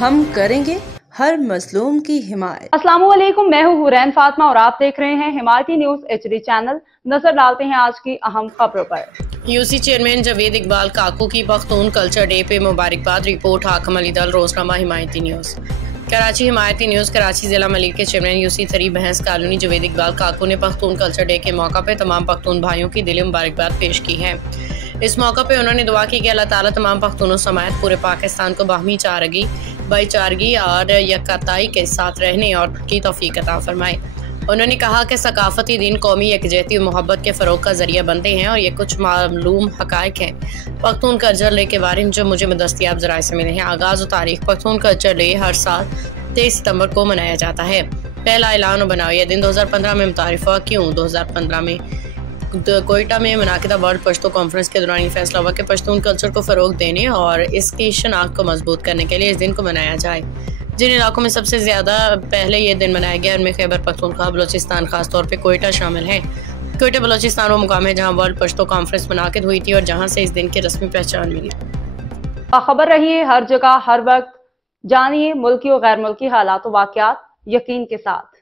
हम करेंगे हर मजलूम की हिमायत। अस्सलाम वालेकुम, मैं हूँ हुरैन फातिमा और आप देख रहे हैं हिमायती न्यूज HD चैनल। नजर डालते हैं आज की अहम खबरों पर। यूसी चेयरमैन जावेद इकबाल काको की पख्तून कल्चर डे पे मुबारकबाद। रिपोर्ट हाकम अली दल, रोजनामा हिमायती न्यूज। कराची हिमायती न्यूज। कराची जिला मलिक के चेयरमैन यूसी 3 बहस कॉलोनी जावेद इकबाल काको ने पख्तून कल्चर डे के मौका पर तमाम पख्तून भाइयों की दिली मुबारकबाद पेश की है। इस मौका पर उन्होंने दुआ की कि अल्लाह ताला तमाम पख्तूनों समेत पूरे पाकिस्तान को बाहमी चारगी, भाईचारगी और यकताई के साथ रहने और की तौफीक अता फरमाए। उन्होंने कहा कि सकाफती दिन कौमी यकजहती और मोहब्बत के फ़रोग का जरिया बनते हैं और ये कुछ मालूम हक़ाइक़ हैं पख्तून कल्चर डे के बारे में जो मुझे दस्तयाब ज़राए से मिले हैं। आगाज़ और तारीख पख्तून कल्चर डे हर साल 23 सितंबर को मनाया जाता है। पहला ऐलान बनाओ यह दिन 2015 में मुतारिफ हुआ। क्यों 2015 में कोयटा में मुनाकिदा वर्ल्ड पश्तो कॉन्फ्रेंस के दौरान ये फैसला हुआ कि पश्तून कल्चर को फ़रोग देने और इसकी शनाख्त को मजबूत करने के लिए इस दिन को मनाया जाए। जिन इलाकों में सबसे ज़्यादा पहले ये दिन मनाया गया उनमें खैबर पख्तूनख्वा, बलोचिस्तान, खासतौर पर कोयटा शामिल है। कोयटा बलोचिस्तान वो मुकाम है जहाँ वर्ल्ड पश्तो कॉन्फ्रेंस मुनाकिद हुई थी और जहाँ से इस दिन की रस्मी पहचान मिली। खबर रहिए हर जगह हर वक्त, जानिए मुल्की और गैर मुल्की हालात वाक़यात यकीन के साथ।